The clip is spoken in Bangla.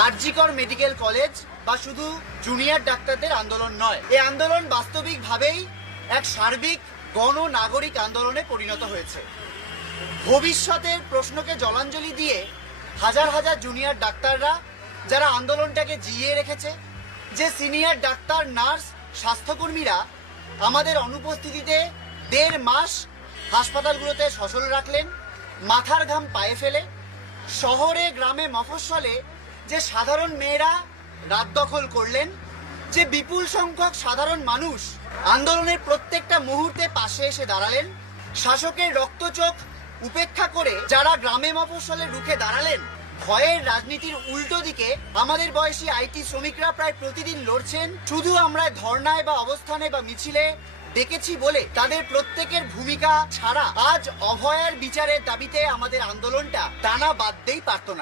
আরজিকর মেডিকেল কলেজ বা শুধু জুনিয়র ডাক্তারদের আন্দোলন নয়, এই আন্দোলন বাস্তবিকভাবেই এক সার্বিক গণ নাগরিক আন্দোলনে পরিণত হয়েছে। ভবিষ্যতের প্রশ্নকে জলাঞ্জলি দিয়ে হাজার হাজার জুনিয়র ডাক্তাররা যারা আন্দোলনটাকে জিইয়ে রেখেছে, যে সিনিয়র ডাক্তার, নার্স, স্বাস্থ্যকর্মীরা আমাদের অনুপস্থিতিতে 1.5 মাস হাসপাতালগুলোতে সচল রাখলেন, মাথার ঘাম পায়ে ফেলে, শহরে গ্রামে মফস্বলে যে সাধারণ মেয়েরা রাত দখল করলেন, যে বিপুল সংখ্যক সাধারণ মানুষ আন্দোলনের প্রত্যেকটা মুহূর্তে পাশে এসে দাঁড়ালেন, শাসকের রক্তচোখ উপেক্ষা করে যারা গ্রামে মফস্বলে রুখে দাঁড়ালেন, ভয়ের রাজনীতির উল্টো দিকে আমাদের বয়সী আইটি শ্রমিকরা প্রায় প্রতিদিন লড়ছেন। শুধু আমরা ধর্নায় বা অবস্থানে বা মিছিলে ডেকেছি বলে তাদের প্রত্যেকের ভূমিকা ছাড়া আজ অভয়ার বিচারের দাবিতে আমাদের আন্দোলনটা টানা বাঁধতেই পারত না।